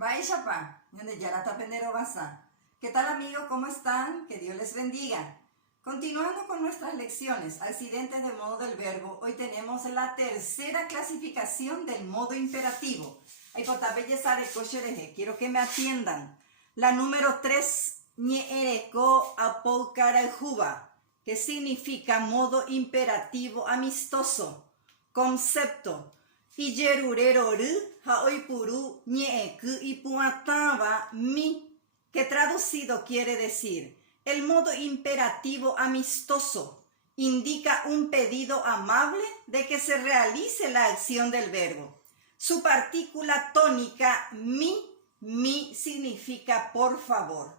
Baishapa, donde Yarata Pendero Basa. ¿Qué tal amigos? ¿Cómo están? Que Dios les bendiga. Continuando con nuestras lecciones, accidentes de modo del verbo, hoy tenemos la tercera clasificación del modo imperativo. Quiero que me atiendan. La número 3, ñeereko apoukaraijuba, que significa modo imperativo amistoso. Concepto. Iyerureroru haoipuru ñeeku ipuataba mi, que traducido quiere decir: el modo imperativo amistoso indica un pedido amable de que se realice la acción del verbo. Su partícula tónica mi significa por favor.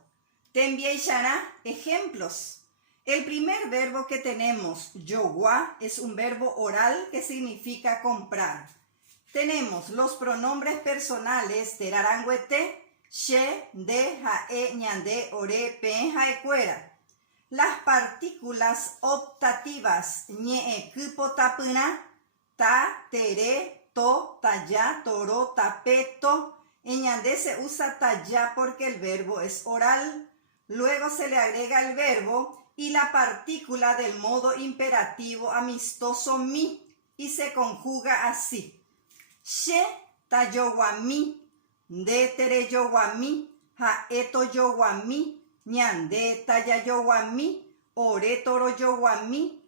Te enviará ejemplos. El primer verbo que tenemos, yowa, es un verbo oral que significa comprar. Tenemos los pronombres personales terarangüete, she, de, jae, ñande, ore, pen, jaecuera. Las partículas optativas ñe, kupo, tapuna, ta, tere, to, taya, toro, tapeto. En ñande se usa taya porque el verbo es oral. Luego se le agrega el verbo y la partícula del modo imperativo amistoso mi y se conjuga así. She tayowami, de tere yowami, ha eto yowami, ñande tayayowami, ore toro yowami,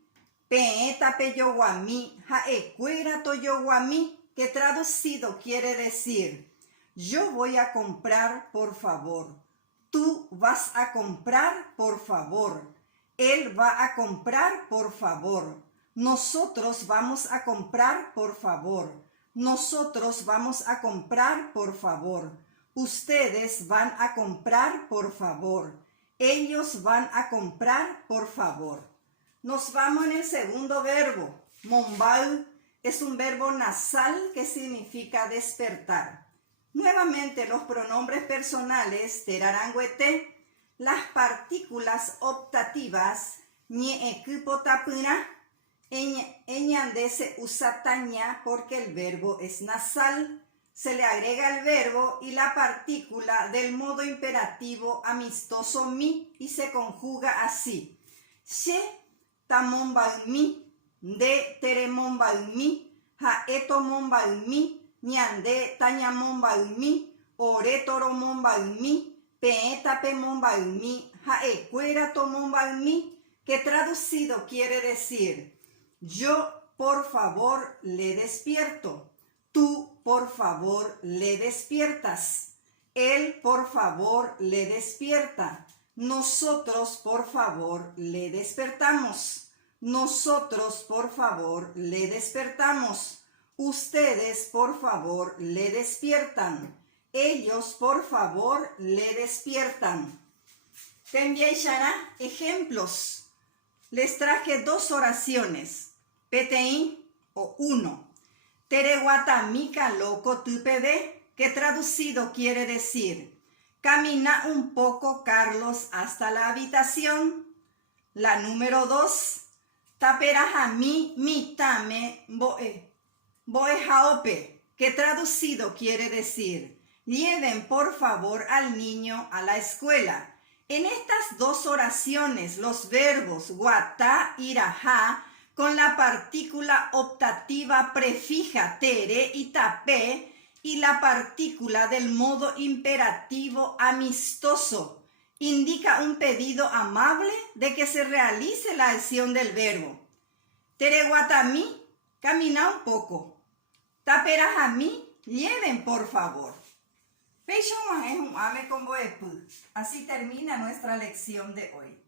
pe tape yowami, ha ecuera toyowami, que traducido quiere decir: yo voy a comprar por favor, tú vas a comprar por favor, él va a comprar por favor, nosotros vamos a comprar por favor. Nosotros vamos a comprar por favor. Ustedes van a comprar por favor. Ellos van a comprar por favor. Nos vamos en el segundo verbo. Mombau es un verbo nasal que significa despertar. Nuevamente los pronombres personales terarangüete, las partículas optativas ñe, kupo, tapuna. En ñande se usa taña porque el verbo es nasal. Se le agrega el verbo y la partícula del modo imperativo amistoso mi y se conjuga así. She tamombaumi, de teremombaumi, ha etomombaumi, ñande tañamombaumi, ore toromombaumi, pe tapemombaumi, ha ecuera tomombaumi, que traducido quiere decir: yo, por favor, le despierto. Tú, por favor, le despiertas. Él, por favor, le despierta. Nosotros, por favor, le despertamos. Nosotros, por favor, le despertamos. Ustedes, por favor, le despiertan. Ellos, por favor, le despiertan. Te enviará ejemplos. Les traje dos oraciones. PTI o 1. Tereguatamika loco tupebe, que traducido quiere decir: camina un poco, Carlos, hasta la habitación. La número 2. Taperajami mitame boejaope, que traducido quiere decir: lleven por favor al niño a la escuela. En estas dos oraciones, los verbos guatá y rajá, con la partícula optativa prefija tere y tapé, y la partícula del modo imperativo amistoso, indica un pedido amable de que se realice la acción del verbo. Tereguatami, camina un poco. Taperajami, lleven por favor. Así termina nuestra lección de hoy.